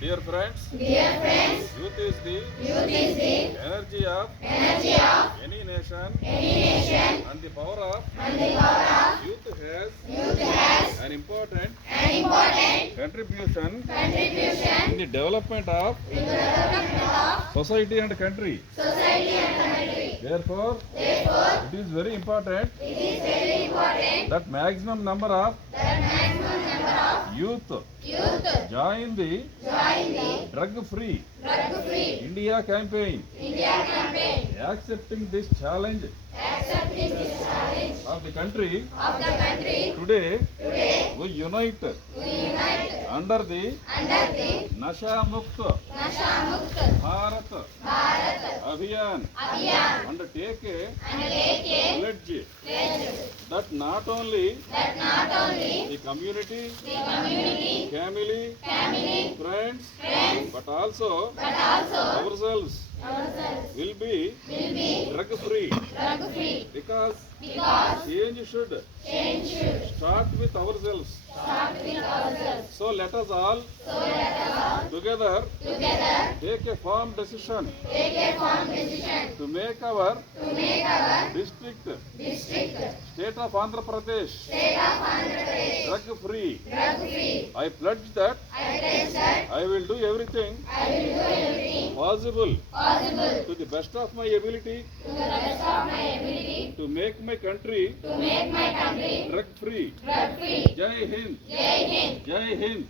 Dear friends, youth is the energy of any nation, and the power of youth has an important contribution in the development of society and country. Therefore, it is very important that maximum number of youth join the drug-free India campaign. Accepting this challenge of the country, today we unite under the Nasha Mukta Bharat Abhiyan and take a pledge that not only the community, family, friends, but also ourselves will be drug free, because change should start with ourselves. So let us all together take a firm decision to make our district, state of Andhra Pradesh, drug free. I pledge that I will do everything possible to the best of my ability to make my country drug free. Jai Hind. Jai Hind.